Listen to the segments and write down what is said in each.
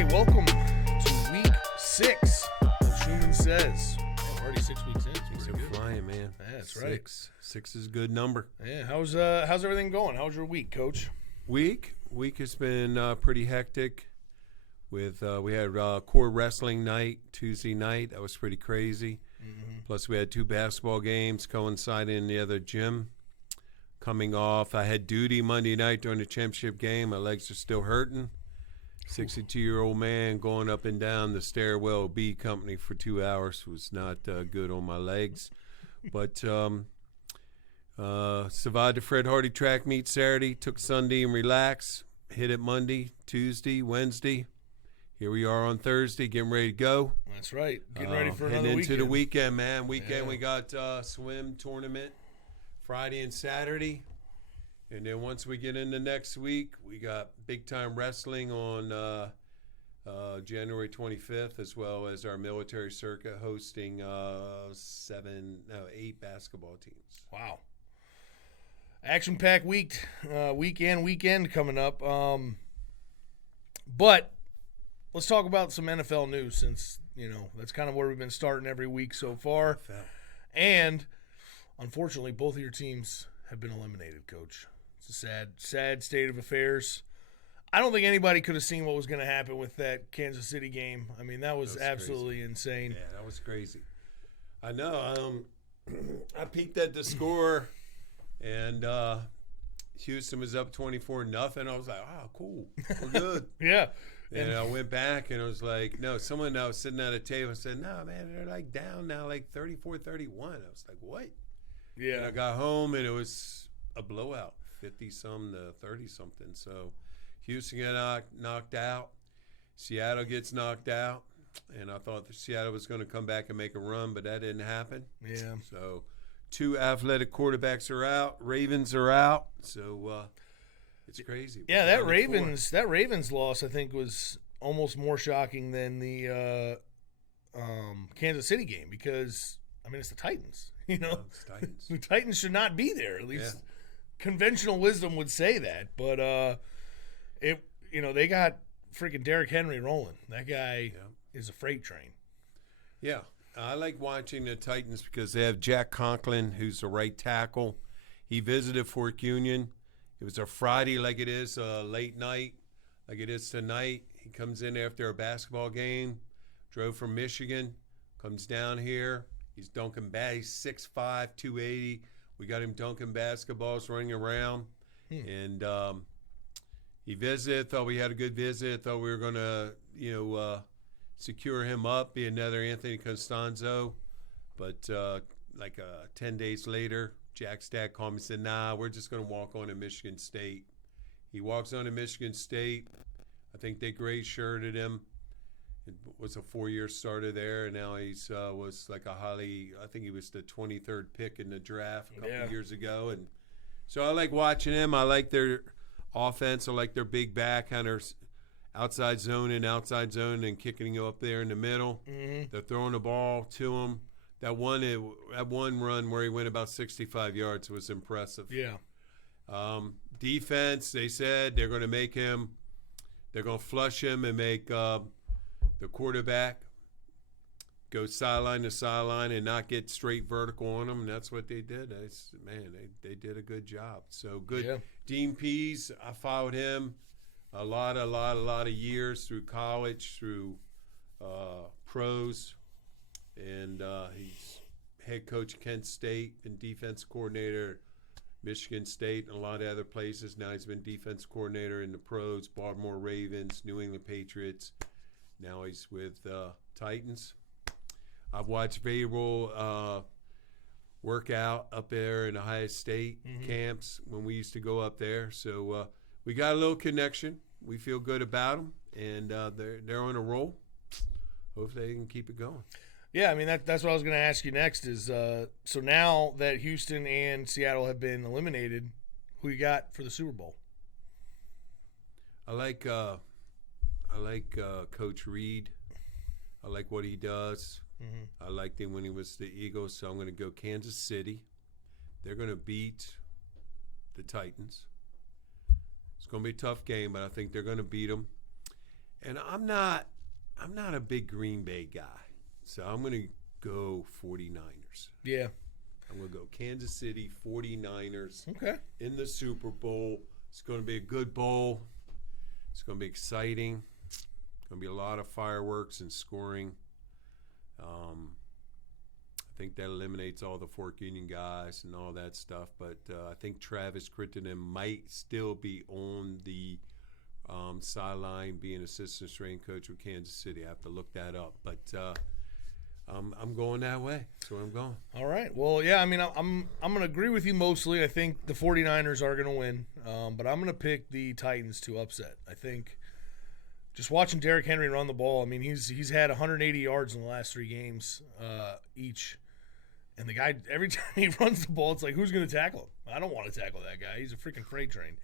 Hey, welcome to week 6 of Shuman Says. Man, we're already 6 weeks in. Things are flying, man. Yeah, that's right. Six is a good number. Yeah, how's everything going? How's your week, Coach? Week has been pretty hectic. With we had core wrestling night Tuesday night. That was pretty crazy. Mm-hmm. Plus we had 2 basketball games coinciding in the other gym. Coming off, I had duty Monday night during the championship game. My legs are still hurting. 62-year-old man going up and down the stairwell of B Company for 2 hours was not good on my legs. But survived the Fred Hardy track meet Saturday, took Sunday and relaxed, hit it Monday, Tuesday, Wednesday. Here we are on Thursday, getting ready to go. That's right, getting ready for another weekend. weekend. Into the weekend, man. We got swim tournament Friday and Saturday. And then once we get into next week, we got big-time wrestling on January 25th, as well as our military circuit hosting 8 basketball teams. Wow. Action-packed weekend coming up. But let's talk about some NFL news since, that's kind of where we've been starting every week so far. And, unfortunately, both of your teams have been eliminated, Coach. It's a sad state of affairs. I don't think anybody could have seen what was going to happen with that Kansas City game. I mean, that was absolutely crazy. Insane. Yeah, that was crazy. I know. I peeked at the score, and Houston was up 24-0. I was like, oh, cool. We're good. Yeah. And I went back, and I was like, no, someone that was sitting at a table said, no, man, they're like down now, like 34-31. I was like, what? Yeah. And I got home, and it was a blowout. 50-some to 30-something. So Houston got knocked out. Seattle gets knocked out. And I thought that Seattle was going to come back and make a run, but that didn't happen. Yeah. So 2 athletic quarterbacks are out. Ravens are out. So it's crazy. Yeah, that Ravens loss, I think, was almost more shocking than the Kansas City game because, I mean, it's the Titans. It's Titans. The Titans should not be there, at least. Yeah. Conventional wisdom would say that, but they got freaking Derrick Henry rolling. That guy is a freight train. Yeah, I like watching the Titans because they have Jack Conklin, who's a right tackle. He visited Fort Union. It was a Friday like it is late night, like it is tonight. He comes in after a basketball game, drove from Michigan, comes down here. He's dunking He's 6'5", 280. We got him dunking basketballs, running around, and he visited. Thought we had a good visit. Thought we were going to, secure him up, be another Anthony Costanzo. But 10 days later, Jack's dad called me and said, "Nah, we're just going to walk on to Michigan State." He walks on to Michigan State. I think they gray shirted him. It was a 4-year starter there, and now he's was like I think he was the 23rd pick in the draft a couple years ago. And so I like watching him. I like their offense. I like their big back, kind of outside zone and kicking you up there in the middle. Mm-hmm. They're throwing the ball to him. That one run where he went about 65 yards was impressive. Yeah. Defense, they said they're going to flush him and make the quarterback go sideline to sideline and not get straight vertical on them, and that's what they did. They did a good job. So good. Yeah. Dean Pease, I followed him a lot of years through college, through pros, and he's head coach at Kent State and defense coordinator at Michigan State and a lot of other places. Now he's been defense coordinator in the pros, Baltimore Ravens, New England Patriots. Now he's with Titans. I've watched Vrabel work out up there in Ohio State camps when we used to go up there. So we got a little connection. We feel good about them, and they're on a roll. Hopefully they can keep it going. Yeah, I mean, that's what I was going to ask you next is so now that Houston and Seattle have been eliminated, who you got for the Super Bowl? I like Coach Reed. I like what he does. Mm-hmm. I liked him when he was the Eagles, so I'm going to go Kansas City. They're going to beat the Titans. It's going to be a tough game, but I think they're going to beat them. And I'm not a big Green Bay guy, so I'm going to go 49ers. Yeah. I'm going to go Kansas City 49ers Okay. in the Super Bowl. It's going to be a good bowl. It's going to be exciting. It's going to be a lot of fireworks and scoring. I think that eliminates all the Fork Union guys and all that stuff. But I think Travis Crittenden might still be on the sideline being assistant strength coach with Kansas City. I have to look that up. But I'm going that way. That's where I'm going. All right. Well, yeah, I mean, I'm going to agree with you mostly. I think the 49ers are going to win, but I'm going to pick the Titans to upset. I think just watching Derrick Henry run the ball, I mean, he's had 180 yards in the last 3 games each. And the guy, every time he runs the ball, it's like, who's going to tackle him? I don't want to tackle that guy. He's a freaking freight train.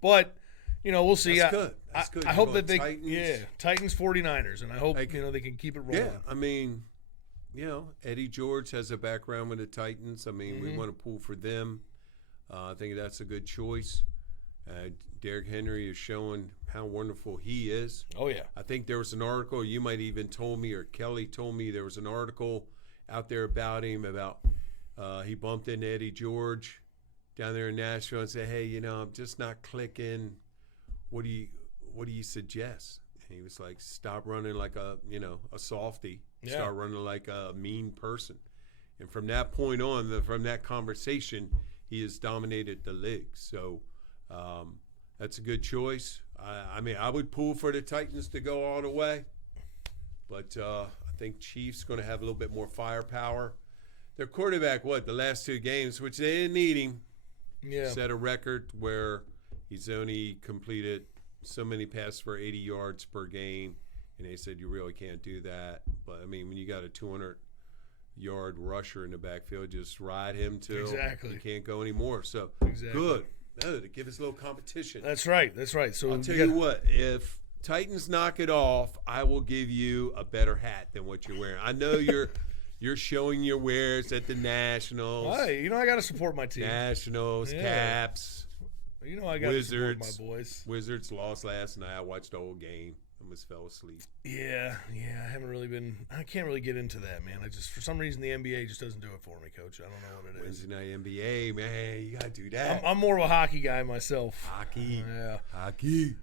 But, we'll see. That's good. That's good. I hope that they, Titans. Titans 49ers, and I hope, they can keep it rolling. Yeah, I mean, Eddie George has a background with the Titans. I mean, we want to pull for them. I think that's a good choice. Derrick Henry is showing how wonderful he is. Oh, yeah. I think there was an article, you might even told me, or Kelly told me, there was an article out there about him, about he bumped into Eddie George down there in Nashville and said, hey, I'm just not clicking. What do you suggest? And he was like, stop running like a softy. Yeah. Start running like a mean person. And from that point on, from that conversation, he has dominated the league. So that's a good choice. I mean, I would pull for the Titans to go all the way. But I think Chiefs going to have a little bit more firepower. Their quarterback, the last 2 games, which they didn't need him, set a record where he's only completed so many passes for 80 yards per game. And they said, you really can't do that. But, I mean, when you got a 200-yard rusher in the backfield, just ride him till he can't go anymore. So, good. No, to give us a little competition. That's right. So I'll tell you what, if Titans knock it off, I will give you a better hat than what you're wearing. I know you're showing your wares at the Nationals. Hey, I got to support my team. Nationals, Caps. I got to support my boys. Wizards lost last night. I watched the whole game. Almost fell asleep. Yeah. I can't really get into that, man. For some reason, the NBA just doesn't do it for me, Coach. I don't know what it is. Wednesday night NBA, man. You got to do that. I'm more of a hockey guy myself. Hockey. Yeah. Hockey.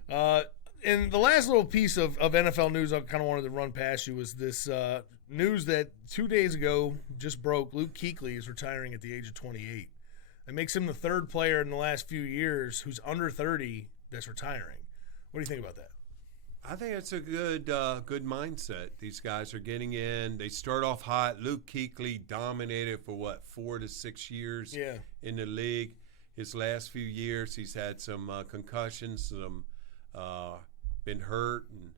And the last little piece of NFL news I kind of wanted to run past you was this news that 2 days ago just broke. Luke Kuechly is retiring at the age of 28. It makes him the 3rd player in the last few years who's under 30 that's retiring. What do you think about that? I think it's a good mindset. These guys are getting in. They start off hot. Luke Kuechly dominated for 4 to 6 years in the league. His last few years, he's had some concussions, some been hurt, and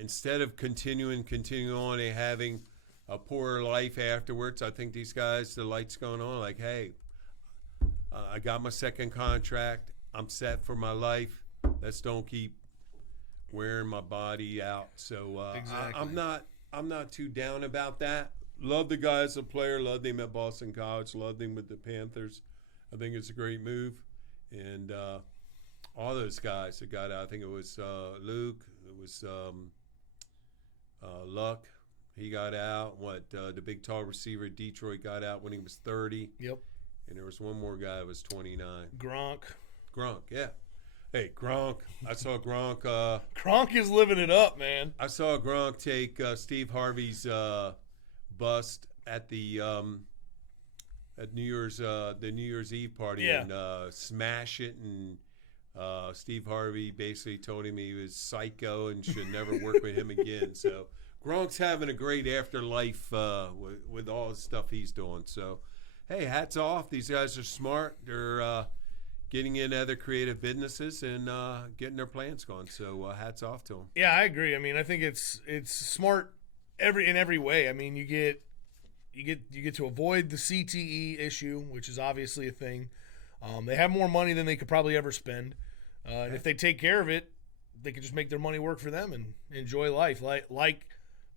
instead of continuing on and having a poorer life afterwards, I think these guys, the light's going on. Like, hey, I got my 2nd contract. I'm set for my life. Let's don't keep wearing my body out. So I'm not too down about that. Love the guy as a player. Loved him at Boston College. Loved him with the Panthers. I think it's a great move. And all those guys that got out, I think it was Luke. It was Luck. He got out. The big tall receiver at Detroit got out when he was 30. Yep. And there was one more guy that was 29. Gronk, yeah. Hey, Gronk. I saw Gronk. Gronk is living it up, man. I saw Gronk take Steve Harvey's bust at the New Year's Eve party and smash it. And Steve Harvey basically told him he was psycho and should never work with him again. So Gronk's having a great afterlife with all the stuff he's doing. So, hey, hats off. These guys are smart. They're getting in other creative businesses and getting their plans going. So hats off to them. Yeah, I agree. I mean, I think it's smart in every way. I mean, you get to avoid the CTE issue, which is obviously a thing. They have more money than they could probably ever spend, and if they take care of it, they can just make their money work for them and enjoy life. Like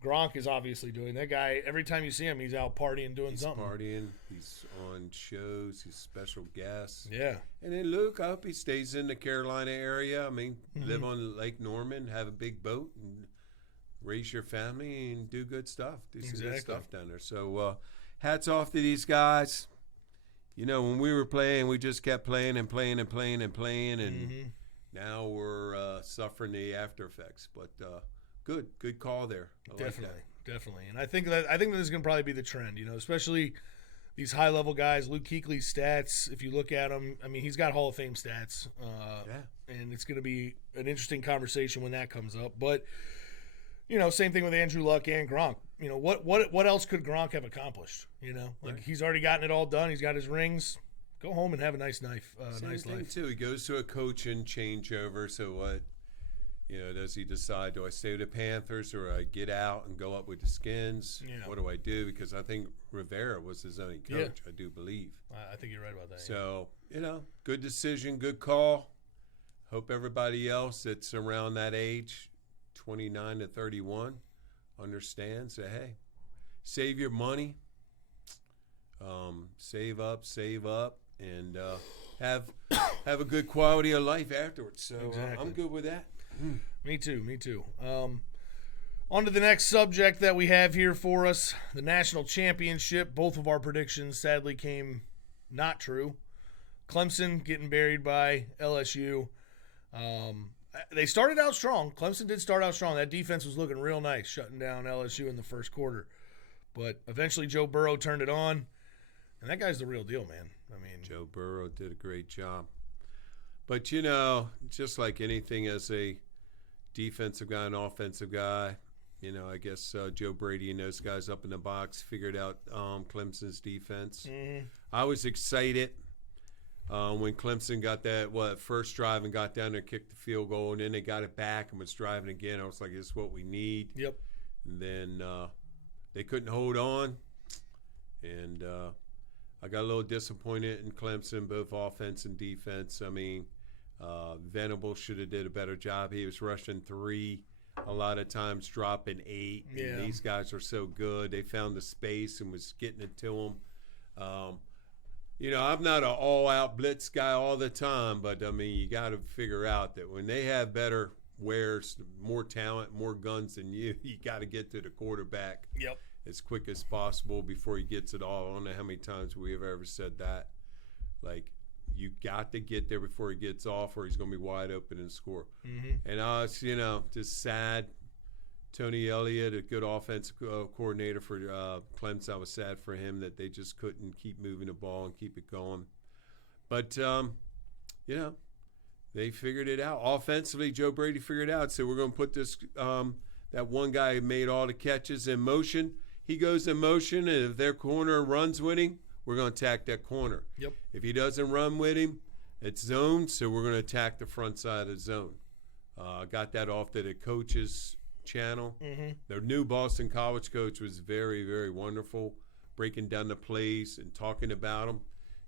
Gronk is obviously doing. That guy, every time you see him, he's out partying, doing something. He's partying. He's on shows. He's special guest. Yeah. And then Luke, I hope he stays in the Carolina area. I mean, live on Lake Norman, have a big boat, and raise your family and do good stuff. Do some good stuff down there. So hats off to these guys. You know, when we were playing, we just kept playing and playing and playing and playing, and now we're suffering the after effects. But good call there. I Definitely, like that. definitely. And I think that this is going to probably be the trend. You know, especially these high level guys. Luke Kuechly's stats, if you look at him, I mean, he's got Hall of Fame stats. And it's going to be an interesting conversation when that comes up. But you know, same thing with Andrew Luck and Gronk. You know, what else could Gronk have accomplished? You know, like he's already gotten it all done. He's got his rings. Go home and have a nice life. Same thing too. He goes to a coaching changeover. So what? You know, does he decide, do I stay with the Panthers or I get out and go up with the Skins? Yeah. What do I do? Because I think Rivera was his only coach, I do believe. I think you're right about that. So, you know, good decision, good call. Hope everybody else that's around that age, 29 to 31, understands that, hey, save your money, save up, and have a good quality of life afterwards. So I'm good with that. Me too. On to the next subject that we have here for us, the national championship. Both of our predictions sadly came not true. Clemson getting buried by LSU. They started out strong. Clemson did start out strong. That defense was looking real nice, shutting down LSU in the first quarter. But eventually Joe Burrow turned it on, and that guy's the real deal, man. I mean, Joe Burrow did a great job. But, you know, just like anything as a defensive guy and offensive guy, you know, I guess Joe Brady and those guys up in the box figured out Clemson's defense. I was excited when Clemson got that, first drive and got down there, kicked the field goal, and then they got it back and was driving again. I was like, this is what we need. Yep. And then they couldn't hold on. And I got a little disappointed in Clemson, both offense and defense. I mean, Venable should have did a better job. He was rushing 3, a lot of times dropping 8. Yeah. And these guys are so good. They found the space and was getting it to them. You know, I'm not an all-out blitz guy all the time, but, I mean, you got to figure out that when they have better wares, more talent, more guns than you got to get to the quarterback as quick as possible before he gets it all. I don't know how many times we have ever said that. Like, you got to get there before he gets off or he's going to be wide open and score. And I was, you know, just sad. Tony Elliott, a good offensive coordinator for Clemson. I was sad for him that they just couldn't keep moving the ball and keep it going. But, you know, they figured it out. Offensively, Joe Brady figured it out. So we're going to put this that one guy who made all the catches in motion. He goes in motion, and if their corner runs with him, we're going to attack that corner. Yep. If he doesn't run with him, it's zone, so we're going to attack the front side of the zone. Got that off to the coaches' channel. Their new Boston College coach was very, very wonderful, breaking down the plays and talking about them.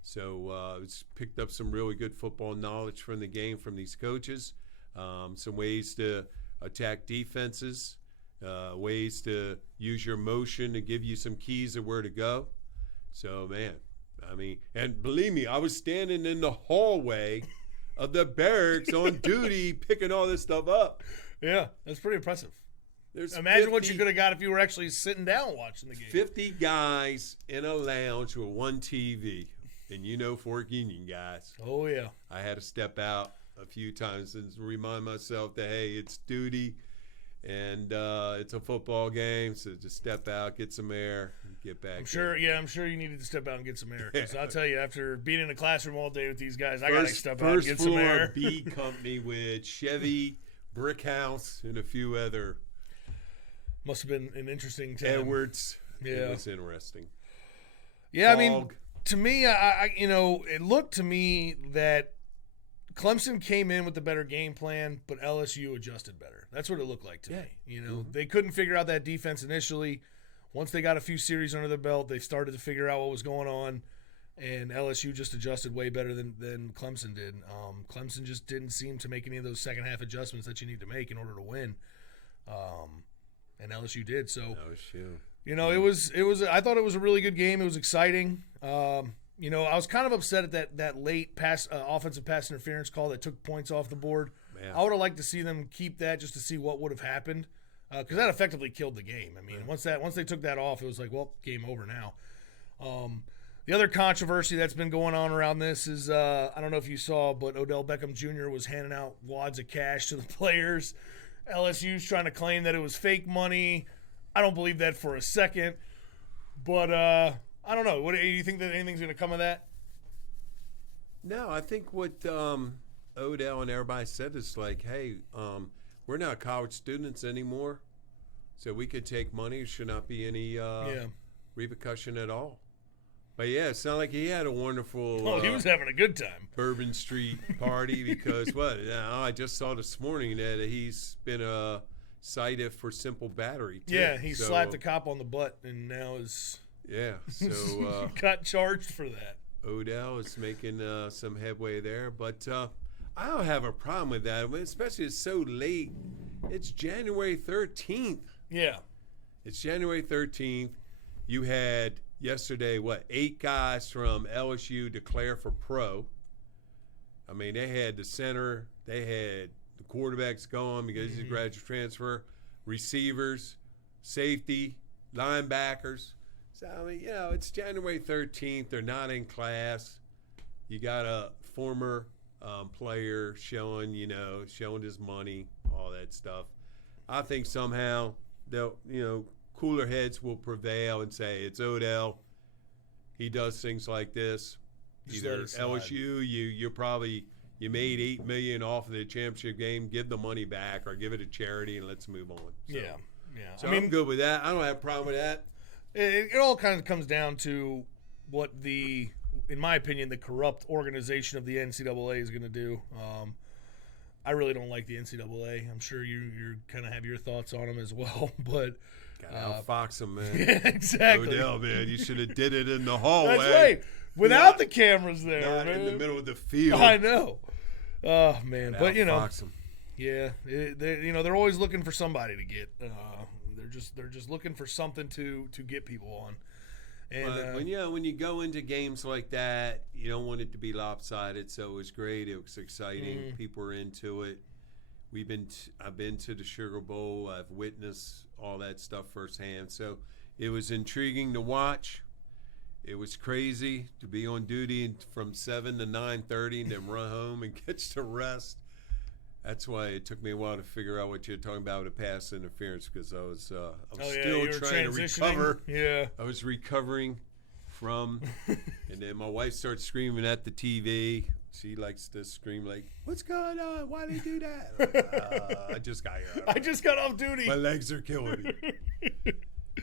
So it's picked up some really good football knowledge from the game from these coaches. Some ways to attack defenses, ways to use your motion to give you some keys of where to go. So, man, I mean, and believe me, I was standing in the hallway of the barracks on duty picking all this stuff up. Yeah, that's pretty impressive. Imagine Imagine what you could have got if you were actually sitting down watching the game. 50 guys in a lounge with one TV. And you know Fork Union guys. Oh, yeah. I had to step out a few times and remind myself that, hey, it's duty and it's a football game. So just step out, get some air, and get back. I'm sure you needed to step out and get some air. Because I'll tell you, after being in a classroom all day with these guys, I got to step out and get some air. First floor B company with Chevy, Brick House, and a few other. Must have been an interesting time. Edwards. Yeah. It was interesting. Yeah, Fog. I mean, to me, I you know, it looked to me that Clemson came in with the better game plan, but LSU adjusted better. That's what it looked like to me. You know, they couldn't figure out that defense initially. Once they got a few series under their belt, they started to figure out what was going on, and LSU just adjusted way better than Clemson did. Clemson just didn't seem to make any of those second half adjustments that you need to make in order to win. and LSU did. So LSU. it was. I thought it was a really good game. It was exciting. I was kind of upset at that late offensive pass interference call that took points off the board. Man. I would have liked to see them keep that just to see what would have happened, because that effectively killed the game. I mean, once they took that off, it was like, well, game over now. The other controversy that's been going on around this is, I don't know if you saw, but Odell Beckham Jr. was handing out wads of cash to the players. LSU's trying to claim that it was fake money. I don't believe that for a second. But I don't know. What do you think that anything's going to come of that? No, I think what Odell and everybody said is like, hey, we're not college students anymore, so we could take money. There should not be any repercussion at all. But yeah, it sounded like he had a wonderful. He was having a good time. Bourbon Street party because I just saw this morning that he's been cited for simple battery. Too. Yeah, he slapped a cop on the butt and now is. Yeah, so got charged for that. Odell is making some headway there, but I don't have a problem with that, especially it's so late. It's January 13th. Yeah, it's January 13th. You had. Yesterday, 8 guys from LSU declare for pro. I mean, they had the center, they had the quarterbacks going because he's a graduate transfer, receivers, safety, linebackers. So, I mean, it's January 13th. They're not in class. You got a former player showing his money, all that stuff. I think somehow they'll, cooler heads will prevail and say it's Odell. He does things like this. Either LSU, you made $8 million off of the championship game. Give the money back or give it to charity and let's move on. So, So I'm good with that. I don't have a problem with that. It all kind of comes down to what in my opinion, the corrupt organization of the NCAA is going to do. I really don't like the NCAA. I'm sure you kind of have your thoughts on them as well, but. Gotta outfox him, man. Yeah, exactly. Odell, man, you should have did it in the hallway. That's right. Without the cameras there, not man. in the middle of the field. I know. Oh man, but outfox him. Yeah, they're always looking for somebody to get. They're just looking for something to get people on. And when you go into games like that, you don't want it to be lopsided. So it was great. It was exciting. People are into it. I've been to the Sugar Bowl. I've witnessed all that stuff firsthand. So it was intriguing to watch. It was crazy to be on duty from 7 to 9:30 and then run home and catch the rest. That's why it took me a while to figure out what you're talking about with the pass interference because I was still trying to recover. Yeah, I was recovering from, and then my wife starts screaming at the TV. She likes to scream like, "What's going on? Why did they do that?" I just got here. I just got off duty. My legs are killing me.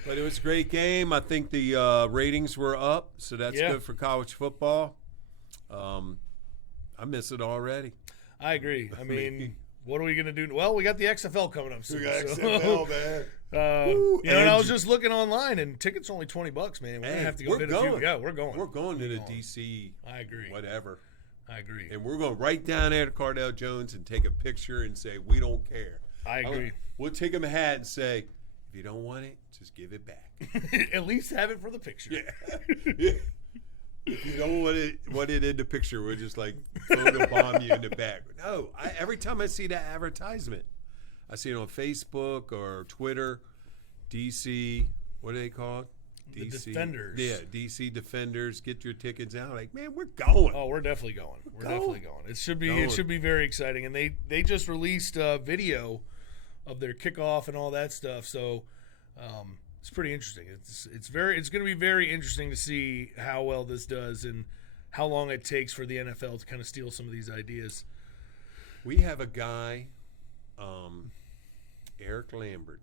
But it was a great game. I think the ratings were up, so that's good for college football. I miss it already. I agree. I mean, what are we going to do? Well, we got the XFL coming up soon. We got XFL, man. And I was just looking online, and tickets are only $20, man. We're going to have to go bid a few. Yeah, we're going. We're going to the DC. I agree. Whatever. I agree. And we're going right down there to Cardell Jones and take a picture and say, we don't care. I agree. We'll take him a hat and say, if you don't want it, just give it back. At least have it for the picture. Yeah. If you don't want it in the picture, we'll just like photobomb you in the back. No, every time I see that advertisement, I see it on Facebook or Twitter, DC, what do they call it? The Defenders. Yeah, DC Defenders. Get your tickets out. Like, man, we're going. Oh, we're definitely going. We're definitely going. It should be very exciting. And they just released a video of their kickoff and all that stuff. So it's pretty interesting. It's going to be very interesting to see how well this does and how long it takes for the NFL to kind of steal some of these ideas. We have a guy, Eric Lambert.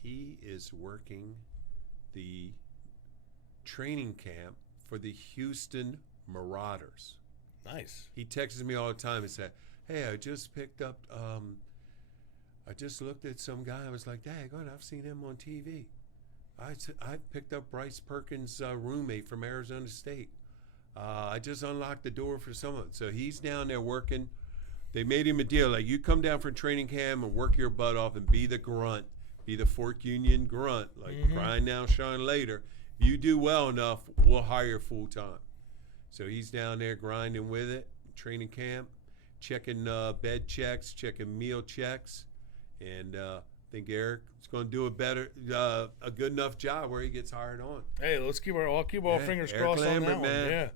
He is working the training camp for the Houston Marauders. Nice. He texts me all the time and said, "Hey, I just picked up. I just looked at some guy. I was like, dang, I've seen him on TV. I picked up Bryce Perkins' roommate from Arizona State. I just unlocked the door for someone." So he's down there working. They made him a deal like, you come down for training camp and work your butt off and be the grunt, be the Fork Union grunt, like grind now, shine later. If you do well enough, we'll hire full time. So he's down there grinding with it, training camp, checking bed checks, checking meal checks, and I think Eric is going to do a good enough job where he gets hired on. Hey, I'll keep our fingers Eric crossed Lambert, on that man. one. Yeah,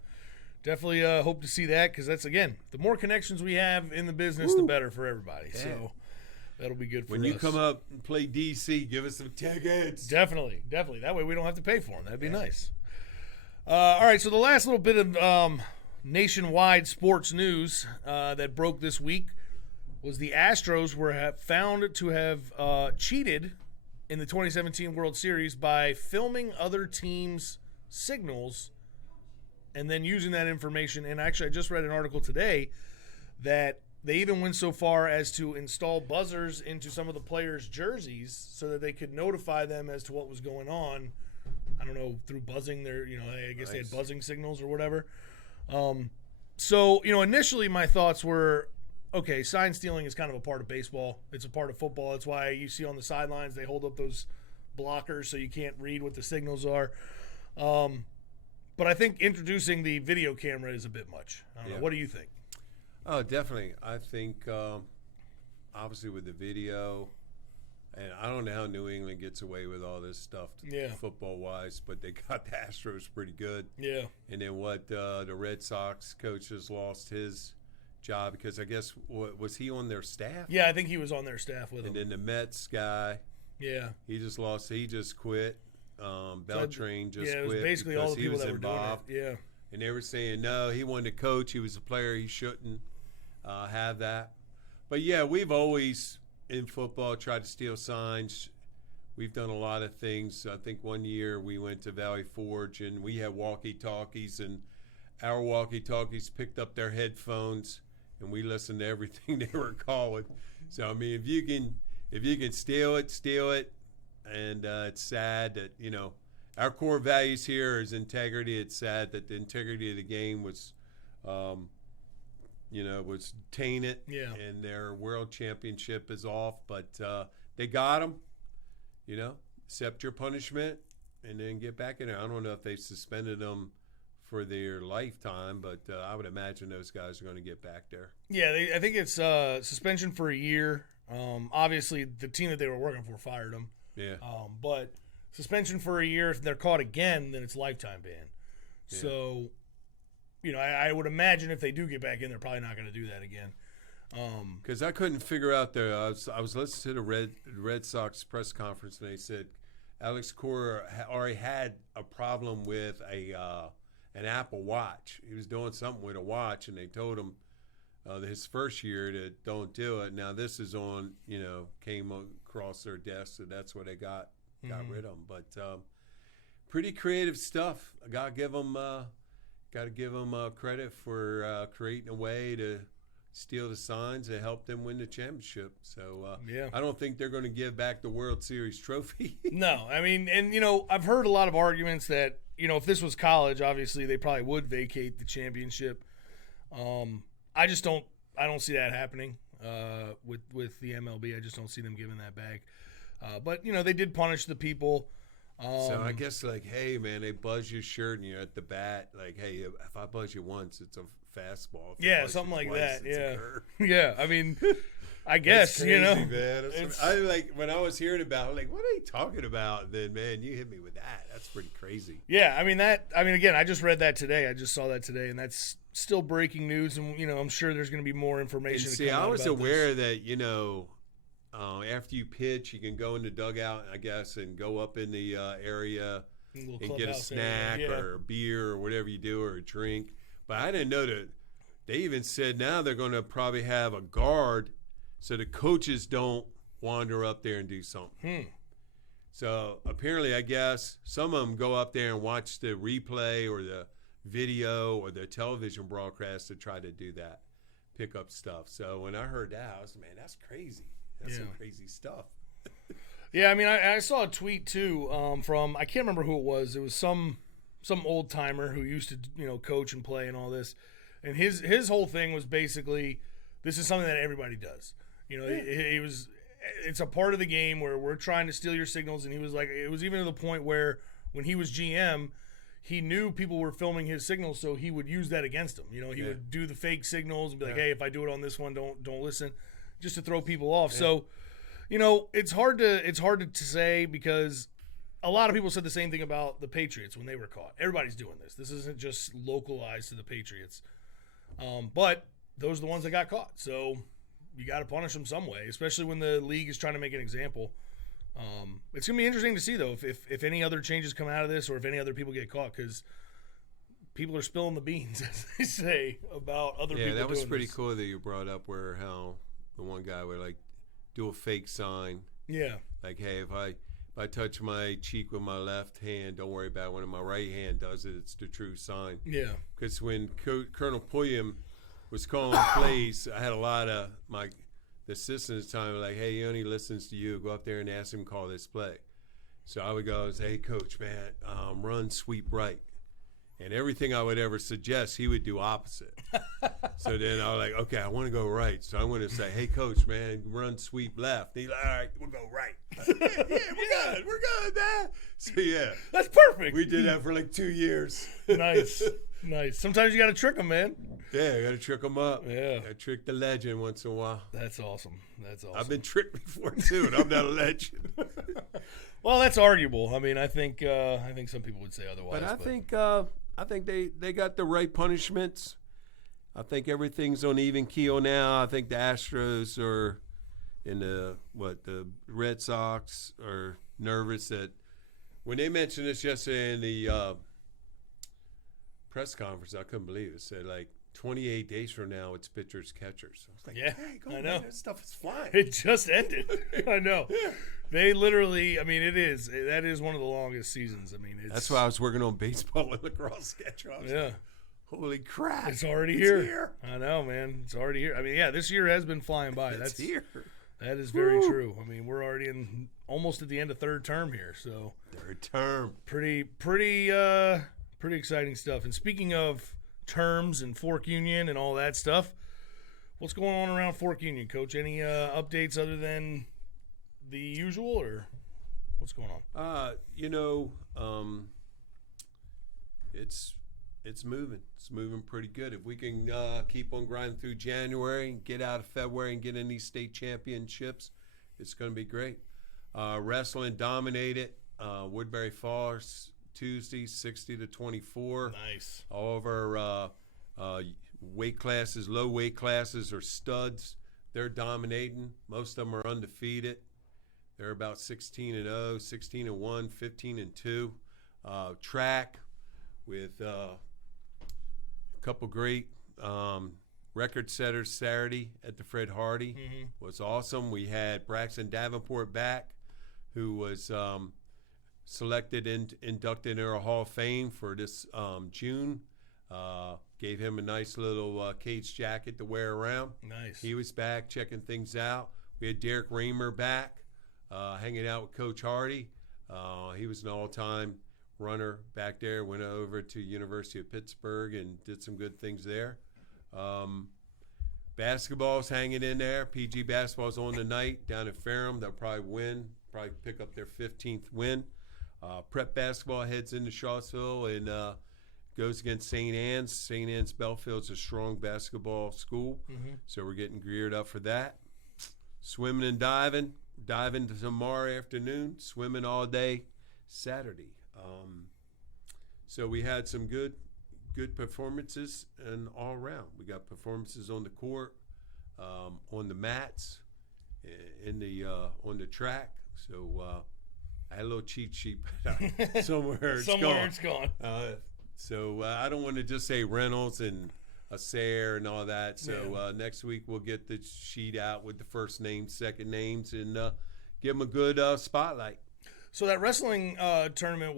definitely hope to see that, because that's, again, the more connections we have in the business, the better for everybody. Yeah. So that'll be good for us. When you come up and play DC, give us some tickets. Definitely. That way we don't have to pay for them. That'd be nice. All right, so the last little bit of nationwide sports news that broke this week was the Astros were found to have cheated in the 2017 World Series by filming other teams' signals and then using that information. And actually, I just read an article today that they even went so far as to install buzzers into some of the players' jerseys so that they could notify them as to what was going on. I don't know, through buzzing their, I guess They had buzzing signals or whatever. So, initially my thoughts were, okay, sign stealing is kind of a part of baseball. It's a part of football. That's why you see on the sidelines they hold up those blockers so you can't read what the signals are. But I think introducing the video camera is a bit much. I don't know. What do you think? Oh, definitely. I think, obviously, with the video, and I don't know how New England gets away with all this stuff football-wise, but they got the Astros pretty good. Yeah. And then the Red Sox coach has lost his job because I guess, was he on their staff? Yeah, I think he was on their staff with them. And then the Mets guy, he just lost. He just quit. Beltran just quit. Yeah, it was basically all the people that were involved. doing it. Yeah. And they were saying, no, he wanted to coach. He was a player. He shouldn't have that. But, yeah, we've always, in football, tried to steal signs. We've done a lot of things. I think one year we went to Valley Forge, and we had walkie-talkies, and our walkie-talkies picked up their headphones, and we listened to everything they were calling. So, I mean, if you can steal it. And it's sad that, our core values here is integrity. It's sad that the integrity of the game was, was tainted. Yeah. And their world championship is off. But they got them, accept your punishment and then get back in there. I don't know if they suspended them for their lifetime, but I would imagine those guys are going to get back there. Yeah, I think it's suspension for a year. Obviously, the team that they were working for fired them. Yeah. But suspension for a year. If they're caught again, then it's lifetime ban. Yeah. So, I would imagine if they do get back in, they're probably not going to do that again. Because I couldn't figure out I was listening to the Red Sox press conference, and they said Alex Cora already had a problem with an Apple Watch. He was doing something with a watch, and they told him his first year to don't do it. Now this is on, came across their desk, so that's what they got rid of them. But pretty creative stuff. I gotta give them credit for creating a way to steal the signs and help them win the championship. So I don't think they're going to give back the World Series trophy. No, I mean, and I've heard a lot of arguments that if this was college, obviously they probably would vacate the championship. I don't see that happening with the MLB. I just don't see them giving that back. But they did punish the people. So I guess hey man, they buzz your shirt and you're at the bat. Like, hey, if I buzz you once, it's a fastball. Yeah, something like that. Yeah, yeah. I mean, I guess that's crazy, man. I when I was hearing about it, what are you talking about? And then man, you hit me with that. That's pretty crazy. Yeah, I mean again, I just read that today. I just saw that today, and that's still breaking news. And I'm sure there's going to be more information. And see, I was aware that after you pitch, you can go in the dugout, I guess, and go up in the area and get a snack or a beer or whatever you do, or a drink. But I didn't know that they even said now they're going to probably have a guard so the coaches don't wander up there and do something. So apparently, I guess, some of them go up there and watch the replay or the video or the television broadcast to try to do that, pick up stuff. So when I heard that, I was, man, that's crazy. That's some crazy stuff. Yeah, I mean, I saw a tweet too from, I can't remember who it was. It was some old timer who used to coach and play and all this, and his whole thing was basically, this is something that everybody does. He was, it's a part of the game where we're trying to steal your signals. And he was like, it was even to the point where when he was GM, he knew people were filming his signals, so he would use that against them. You know, he would do the fake signals and be like, hey, if I do it on this one, don't listen, just to throw people off. So, you know, it's hard to say because a lot of people said the same thing about the Patriots when they were caught. Everybody's doing this. This isn't just localized to the Patriots. But those are the ones that got caught. So you got to punish them some way, especially when the league is trying to make an example. It's going to be interesting to see, though, if any other changes come out of this or if any other people get caught, because people are spilling the beans, as they say, about other people doing this. Yeah, that was pretty cool that you brought up where how the one guy would, like, do a fake sign. Yeah. Like, hey, if I touch my cheek with my left hand, don't worry about it. When my right hand does it, it's the true sign. Yeah. Because when Colonel Pulliam was calling plays, I had a lot of the assistants time like, hey, he only listens to you. Go up there and ask him to call this play. So I would go and say, hey, coach, man, run sweep right. And everything I would ever suggest, he would do opposite. So then I was like, okay, I want to go right. So I'm going to say, hey, coach, man, run sweep left. And he's like, all right, we'll go right. Yeah, we're good, man. So, yeah. That's perfect. We did that for like 2 years. Nice. Sometimes you got to trick them, man. Yeah, you got to trick them up. Yeah. Got to trick the legend once in a while. That's awesome. I've been tricked before, too, and I'm not a legend. Well, that's arguable. I mean, I think some people would say otherwise. But I think they got the right punishments. I think everything's on even keel now. I think the Astros are in the Red Sox are nervous that when they mentioned this yesterday in the press conference, I couldn't believe it. It said like 28 days from now, it's pitchers, catchers. I was like, hey, I know. Man, that stuff is flying. It just ended. I know. Yeah. They literally, I mean, that is one of the longest seasons. I mean, that's why I was working on baseball and lacrosse schedule. Like, holy crap. It's already here. I know, man. It's already here. I mean, yeah, this year has been flying by. That's here. That is very true. I mean, we're already almost at the end of third term here. So third term. Pretty exciting stuff. And speaking of terms and Fork Union and all that stuff, what's going on around Fork Union, Coach? Any updates other than the usual, or what's going on? It's moving. It's moving pretty good. If we can keep on grinding through January and get out of February and get in these state championships, it's going to be great. Wrestling dominated Woodbury Falls Tuesday, 60-24. Nice. All of our weight classes, low weight classes, are studs. They're dominating. Most of them are undefeated. They're about 16-0, 16-1, 15-2. Track with a couple great record setters Saturday at the Fred Hardy was awesome. We had Braxton Davenport back, who was selected and inducted in our Hall of Fame for this June. Gave him a nice little cage jacket to wear around. Nice. He was back checking things out. We had Derek Raymer back, hanging out with Coach Hardy. He was an all-time runner back there. Went over to University of Pittsburgh and did some good things there. Basketball's hanging in there. PG basketball's on tonight down at Ferrum. They'll probably pick up their 15th win. Prep basketball heads into Charlottesville and goes against St. Anne's. St. Anne's Bellefield's a strong basketball school, so we're getting geared up for that. Swimming and diving tomorrow afternoon. Swimming all day Saturday. So we had some good performances and all around. We got performances on the court, on the mats, on the track. So I had a little cheat sheet somewhere it's gone. So I don't want to just say Reynolds and a Sayre and all that. So next week we'll get the sheet out with the first names, second names, and give them a good spotlight. So that wrestling tournament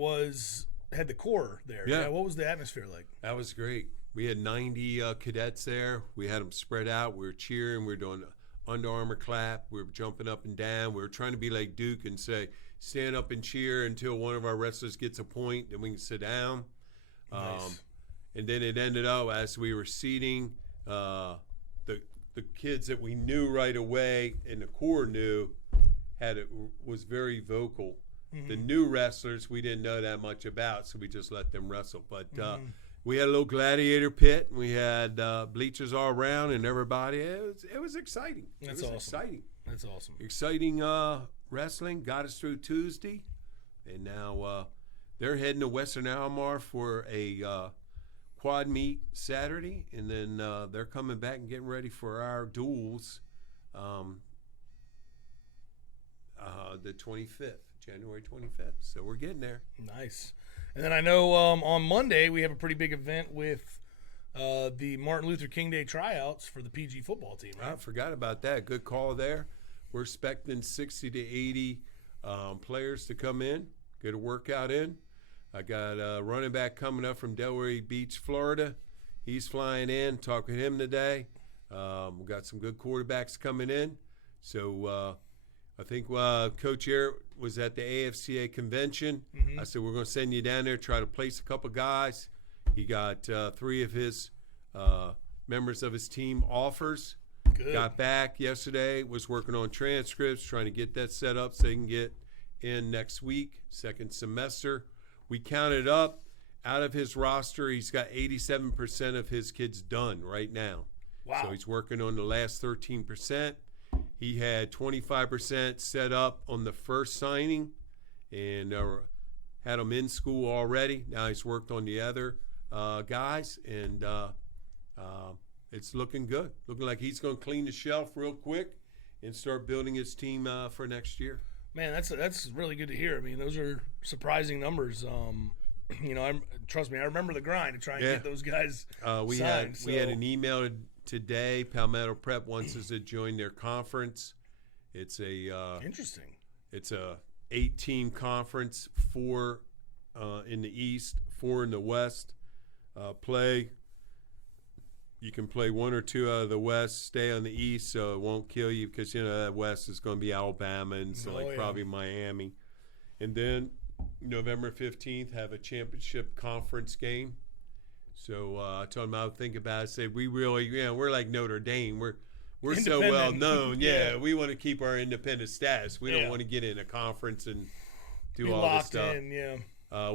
had the core there. Yeah. What was the atmosphere like? That was great. We had 90 cadets there. We had them spread out. We were cheering. We were doing Under Armour clap. We were jumping up and down. We were trying to be like Duke and say, stand up and cheer until one of our wrestlers gets a point, then we can sit down. Nice. And then it ended up as we were seating, the kids that we knew right away and the core knew, was very vocal. The new wrestlers we didn't know that much about, so we just let them wrestle. But we had a little gladiator pit. And we had bleachers all around and everybody. It was exciting. That's awesome. Exciting. That's awesome. Exciting wrestling. Got us through Tuesday. And now they're heading to Western Almar for a quad meet Saturday. And then they're coming back and getting ready for our duels the 25th. January 25th. So we're getting there. Nice. And then I know on Monday we have a pretty big event with the Martin Luther King Day tryouts for the PG football team. Right? I forgot about that. Good call there. We're expecting 60 to 80 players to come in, get a workout in. I got a running back coming up from Delray Beach, Florida. He's flying in. Talk with him today. We got some good quarterbacks coming in. So I think Coach Eric was at the AFCA convention. I said, we're going to send you down there, try to place a couple guys. He got 3 of his members of his team offers. Good. Got back yesterday, was working on transcripts, trying to get that set up so he can get in next week, second semester. We counted up. Out of his roster, he's got 87% of his kids done right now. Wow. So he's working on the last 13%. He had 25% set up on the first signing and had them in school already. Now he's worked on the other guys, and it's looking good. Looking like he's going to clean the shelf real quick and start building his team for next year. Man, that's really good to hear. I mean, those are surprising numbers. Trust me, I remember the grind to try and get those guys we signed. We had an email today. Palmetto Prep wants us to join their conference. It's a interesting. It's a 8-team conference, 4 in the East, 4 in the West. You can play 1 or 2 out of the West, stay on the East, so it won't kill you because that West is going to be Alabama and probably Miami. And then November 15th have a championship conference game. So I told him I would think about it. Say we really, we're like Notre Dame. We're so well known. Yeah, we want to keep our independent status. We don't want to get in a conference and do all this stuff.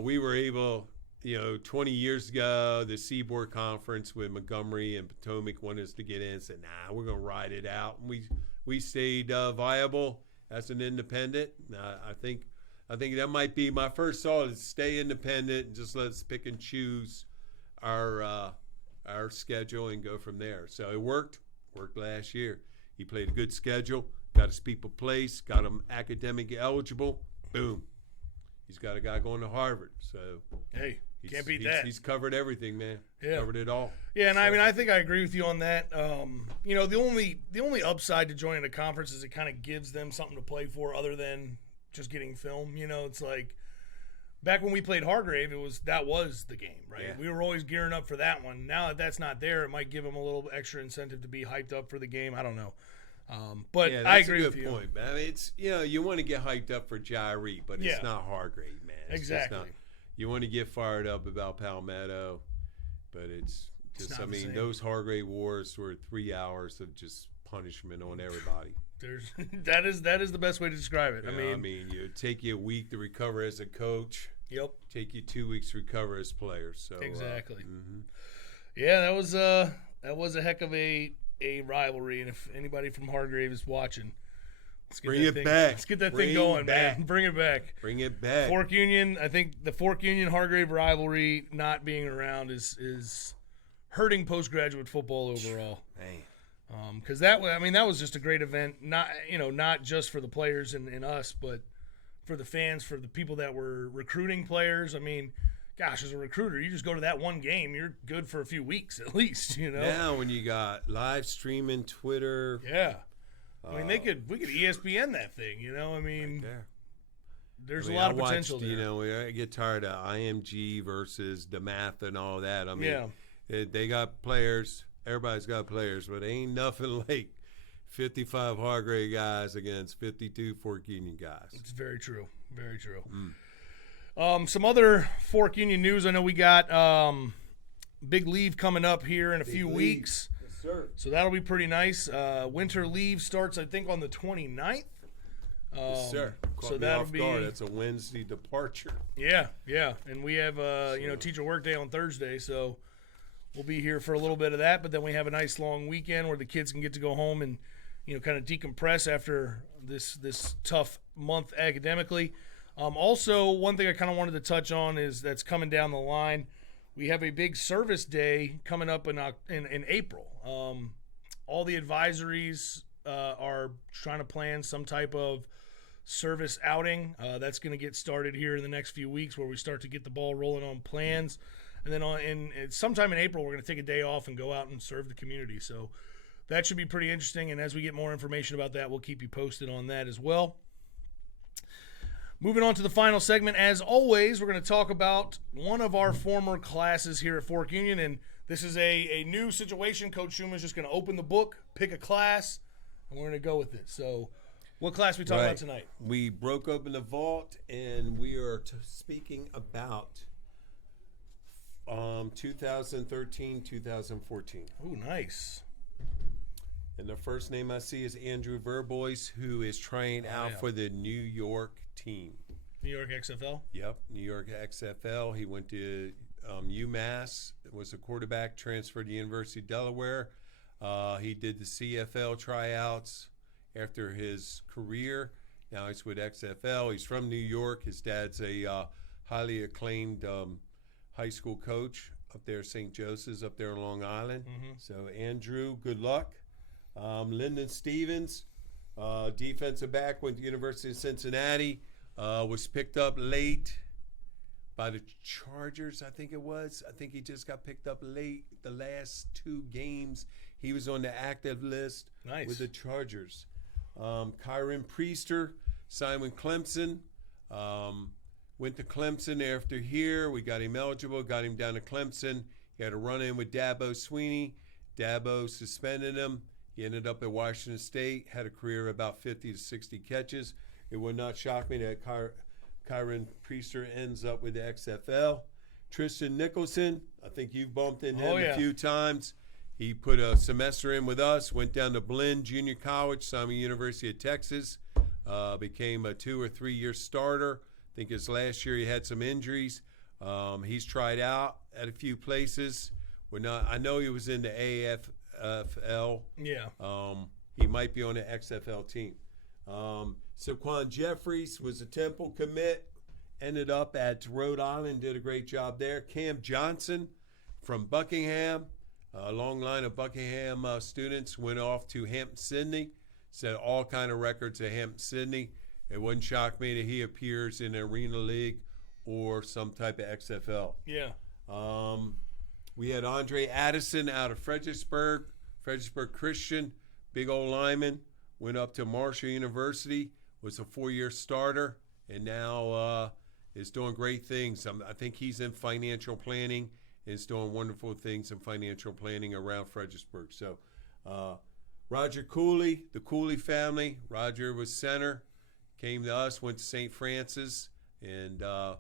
We were able, 20 years ago, the Seaboard Conference with Montgomery and Potomac wanted us to get in. Said, nah, we're going to ride it out. And we stayed viable as an independent. I think that might be my first thought is stay independent and just let us pick and choose our schedule and go from there. So it worked last year. He played a good schedule, got his people placed, got them academic eligible. Boom. He's got a guy going to Harvard. So hey, can't beat that. He's covered everything, man. Yeah. Covered it all. Yeah, and I mean I think I agree with you on that. The only upside to joining a conference is it kind of gives them something to play for other than just getting film. It's like back when we played Hargrave, that was the game, right? Yeah. We were always gearing up for that one. Now that that's not there, it might give them a little extra incentive to be hyped up for the game. I don't know. But yeah, I agree with you. That's a good point, man. I mean, it's you want to get hyped up for Jairee, but it's not Hargrave, man. It's exactly. You want to get fired up about Palmetto, but it's just those Hargrave wars were 3 hours of just punishment on everybody. That is the best way to describe it. Yeah, I mean, it take you a week to recover as a coach. Yep. Take you 2 weeks to recover as players. So exactly. Yeah, that was a heck of a rivalry, and if anybody from Hargrave is watching, let's get that thing going, man. Bring it back. Bring it back. Fork Union. I think the Fork Union Hargrave rivalry not being around is hurting postgraduate football overall. Man. Because that was just a great event. Not just for the players and us, but for the fans, for the people that were recruiting players. I mean, gosh, as a recruiter, you just go to that one game, you're good for a few weeks at least. Now when you got live streaming, Twitter. Yeah. I mean, we could ESPN that thing. Right there. There's a lot of potential there. I get tired of IMG versus DeMatha and all that. I mean, they got players. Everybody's got players, but ain't nothing like 55 Hargrave guys against 52 Fork Union guys. It's very true. Very true. Some other Fork Union news. I know we got big leave coming up here in a few weeks. Yes, sir. So that'll be pretty nice. Winter leave starts, I think, on the 29th. Yes, sir. Caught So me that'll off guard. That's a Wednesday departure. Yeah. And we have, teacher work day on Thursday, so we'll be here for a little bit of that. But then we have a nice long weekend where the kids can get to go home and, kind of decompress after this tough month academically. Also, one thing I kind of wanted to touch on is that's coming down the line. We have a big service day coming up in April. All the advisories are trying to plan some type of service outing. That's going to get started here in the next few weeks, where we start to get the ball rolling on plans. And then sometime in April, we're going to take a day off and go out and serve the community. So that should be pretty interesting. And as we get more information about that, we'll keep you posted on that as well. Moving on to the final segment, as always, we're going to talk about one of our former classes here at Fork Union. And this is a new situation. Coach Shuman is just going to open the book, pick a class, and we're going to go with it. So what class we talking about tonight? We broke open the vault, and we are speaking about 2013, 2014. Oh, nice. And the first name I see is Andrew Verbois, who is trying out for the New York team. New York XFL? Yep, New York XFL. He went to UMass, was a quarterback, transferred to University of Delaware. He did the CFL tryouts after his career. Now he's with XFL. He's from New York. His dad's a highly acclaimed high school coach up there, St. Joseph's, up there on Long Island. Mm-hmm. So, Andrew, good luck. Lyndon Stevens, defensive back, went to University of Cincinnati, was picked up late by the Chargers, I think it was. I think he just got picked up late the last 2 games. He was on the active list with the Chargers. Kyron Priester signed with Clemson. Went to Clemson after here. We got him eligible, got him down to Clemson. He had a run-in with Dabo Sweeney. Dabo suspended him. He ended up at Washington State, had a career of about 50 to 60 catches. It would not shock me that Kyron Priester ends up with the XFL. Tristan Nicholson, I think you've bumped into him a few times. He put a semester in with us, went down to Blinn Junior College, Simon University of Texas, became a 2 or 3 year starter. I think his last year he had some injuries. He's tried out at a few places. I know he was in the AFL. Yeah. He might be on the XFL team. Saquon Jeffries was a Temple commit, ended up at Rhode Island, did a great job there. Cam Johnson from Buckingham, a long line of Buckingham students, went off to Hampton-Sydney, set all kind of records at Hampton-Sydney. It wouldn't shock me that he appears in the Arena League or some type of XFL. Yeah. We had Andre Addison out of Fredericksburg Christian, big old lineman, went up to Marshall University, was a 4-year starter, and now is doing great things. I think he's in financial planning and is doing wonderful things in financial planning around Fredericksburg. So Roger Cooley, the Cooley family. Roger was center, came to us, went to St. Francis, and I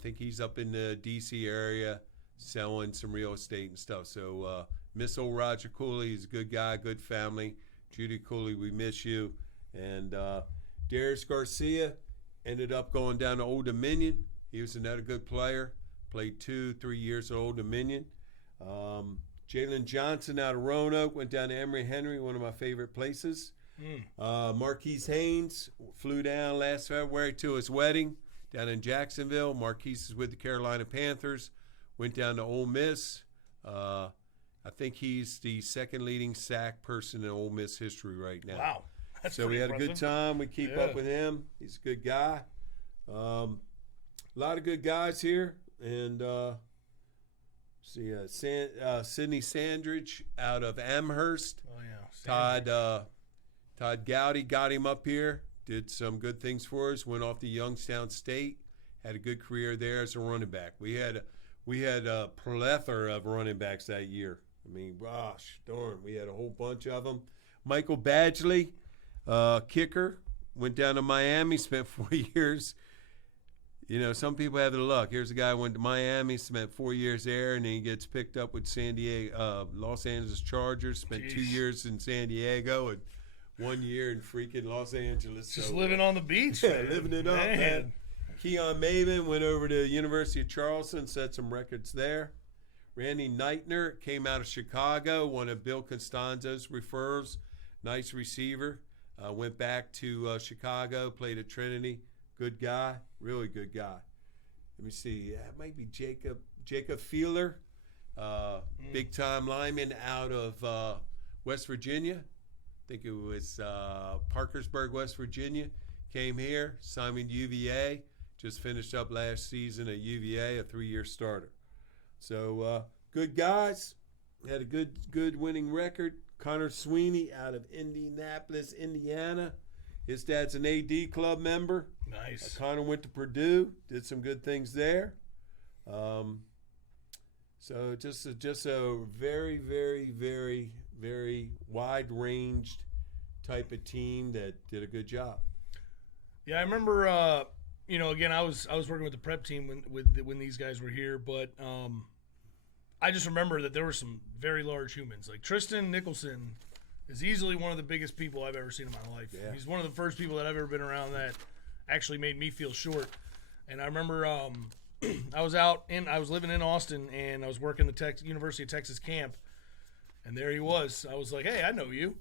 think he's up in the D.C. area selling some real estate and stuff. So miss old Roger Cooley. He's a good guy, good family. Judy Cooley, we miss you. And Darius Garcia ended up going down to Old Dominion. He was another good player. Played 2-3 years at Old Dominion. Jalen Johnson out of Roanoke went down to Emory Henry, one of my favorite places. Marquise Haynes flew down last February to his wedding down in Jacksonville. Marquise is with the Carolina Panthers. Went down to Ole Miss. I think he's the second leading sack person in Ole Miss history right now. Wow. So we had a good time. We keep up with him. He's a good guy. A lot of good guys here. And Sidney Sandridge out of Amherst. Oh, yeah. Todd Gowdy got him up here. Did some good things for us. Went off to Youngstown State. Had a good career there as a running back. We had a plethora of running backs that year. I mean, gosh, darn, we had a whole bunch of them. Michael Badgley, kicker, went down to Miami, spent 4 years. You know, some people have the luck. Here's a guy who went to Miami, spent 4 years there, and then he gets picked up with Los Angeles Chargers, spent 2 years in San Diego, and 1 year in freaking Los Angeles. Just living on the beach. Yeah, living it up, man. Keon Maven went over to University of Charleston, set some records there. Randy Neitner came out of Chicago, one of Bill Costanzo's referrals. Nice receiver. Went back to Chicago, played at Trinity. Good guy, really good guy. Let me see. That might be Jacob Feeler, big-time lineman out of West Virginia. I think it was Parkersburg, West Virginia. Came here, signed with UVA. Just finished up last season at UVA, a 3-year starter. So good guys. Had a good winning record. Connor Sweeney out of Indianapolis, Indiana. His dad's an AD club member. Nice. Connor went to Purdue, did some good things there. So just a very, very, very, very wide-ranged type of team that did a good job. Yeah, I remember. Again, I was working with the prep team when these guys were here, but I just remember that there were some very large humans. Like Tristan Nicholson is easily one of the biggest people I've ever seen in my life. Yeah. He's one of the first people that I've ever been around that actually made me feel short. And I remember I was living in Austin, and I was working the University of Texas camp, and there he was. I was like, hey, I know you.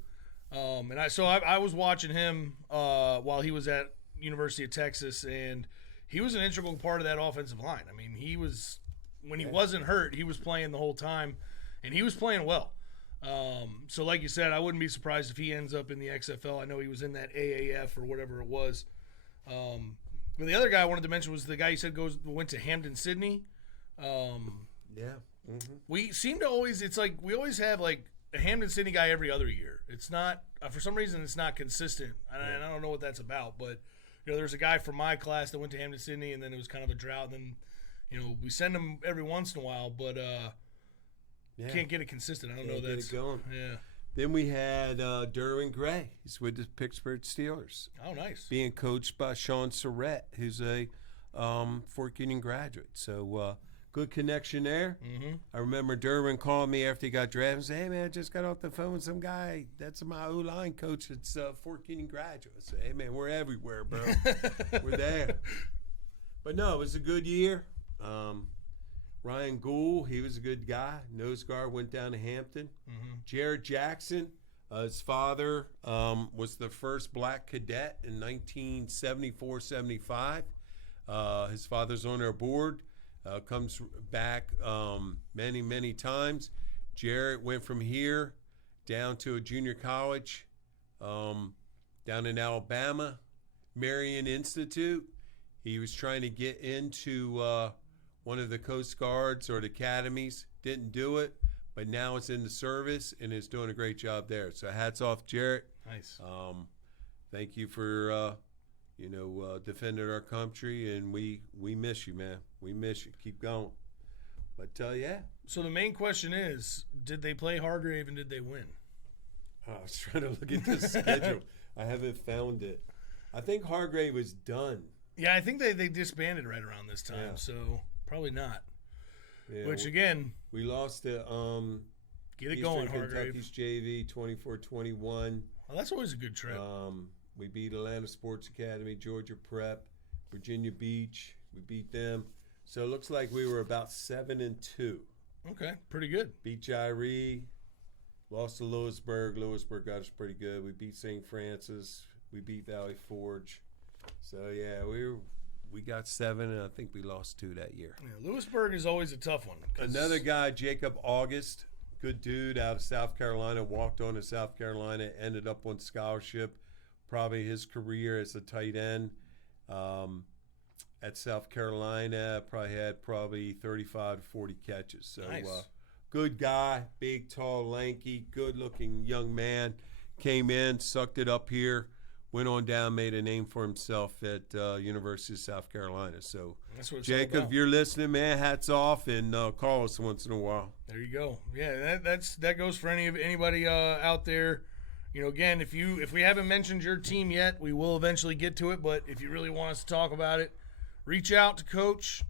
I was watching him while he was at University of Texas, and he was an integral part of that offensive line. I mean, he was, when he wasn't hurt, he was playing the whole time, and he was playing well. So like you said, I wouldn't be surprised if he ends up in the XFL. I know he was in that AAF or whatever it was. But the other guy I wanted to mention was the guy you said went to Hampton, Sydney. We seem to always, it's like we always have like a Hampton, Sydney guy every other year. It's not, for some reason, it's not consistent. And I don't know what that's about, but there's a guy from my class that went to Hampton, Sydney, and then it was kind of a drought. And then, we send him every once in a while, but can't get it consistent. I don't know that. Get it going. Yeah. Then we had Derwin Gray. He's with the Pittsburgh Steelers. Oh, nice. Being coached by Sean Surratt, who's a Fort Union graduate. So good connection there. Mm-hmm. I remember Derwin called me after he got drafted and said, hey, man, I just got off the phone with some guy. That's my O-line coach. It's Fort Union graduate. I said, hey, man, we're everywhere, bro. We're there. But, no, it was a good year. Ryan Gould, he was a good guy. Nose guard, went down to Hampton. Mm-hmm. Jared Jackson, his father was the first black cadet in 1974-75. His father's on our board. Comes back many, many times. Jared went from here down to a junior college down in Alabama, Marion Institute. He was trying to get into one of the Coast Guards or the academies. Didn't do it, but now it's in the service and is doing a great job there. So hats off, Jarrett. Nice. Thank you for defending our country, and we miss you, man. We miss you. Keep going. But yeah. So the main question is, did they play Hargrave and did they win? I was trying to look at the schedule. I haven't found it. I think Hargrave was done. Yeah, I think they disbanded right around this time, so probably not. Yeah, which, again, we lost to get it going, Hargrave. Kentucky's JV 24-21. Well, that's always a good trip. We beat Atlanta Sports Academy, Georgia Prep, Virginia Beach. We beat them. So it looks like we were about 7-2. Okay, pretty good. Beat Jairee, lost to Lewisburg. Lewisburg got us pretty good. We beat St. Francis. We beat Valley Forge. So, yeah, we got 7, and I think we lost 2 that year. Yeah, Lewisburg is always a tough one. Another guy, Jacob August, good dude out of South Carolina, walked on to South Carolina, ended up on scholarship. Probably his career as a tight end at South Carolina, had 35 to 40 catches. So nice. Good guy, big, tall, lanky, good-looking young man. Came in, sucked it up here, went on down, made a name for himself at University of South Carolina. So, Jacob, if you're listening, man, hats off, and call us once in a while. There you go. Yeah, that goes for anybody out there. Again, if we haven't mentioned your team yet, we will eventually get to it. But if you really want us to talk about it, reach out to Coach.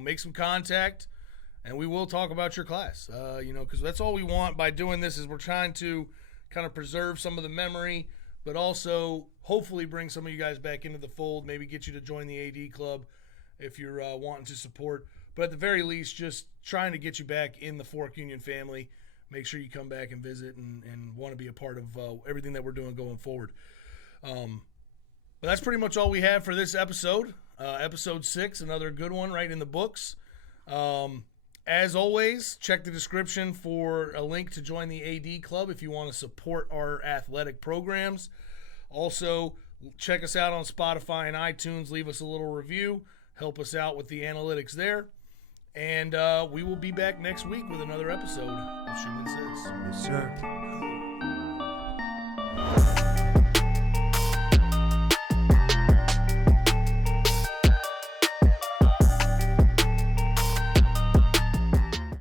Make some contact, and we will talk about your class. Because that's all we want by doing this is we're trying to kind of preserve some of the memory, but also hopefully bring some of you guys back into the fold, maybe get you to join the AD club if you're wanting to support. But at the very least, just trying to get you back in the Fork Union family. Make sure you come back and visit and want to be a part of everything that we're doing going forward. But that's pretty much all we have for this episode. Episode 6, another good one right in the books. As always, check the description for a link to join the AD Club if you want to support our athletic programs. Also, check us out on Spotify and iTunes. Leave us a little review. Help us out with the analytics there. And we will be back next week with another episode of Shuman Says. Yes, sir.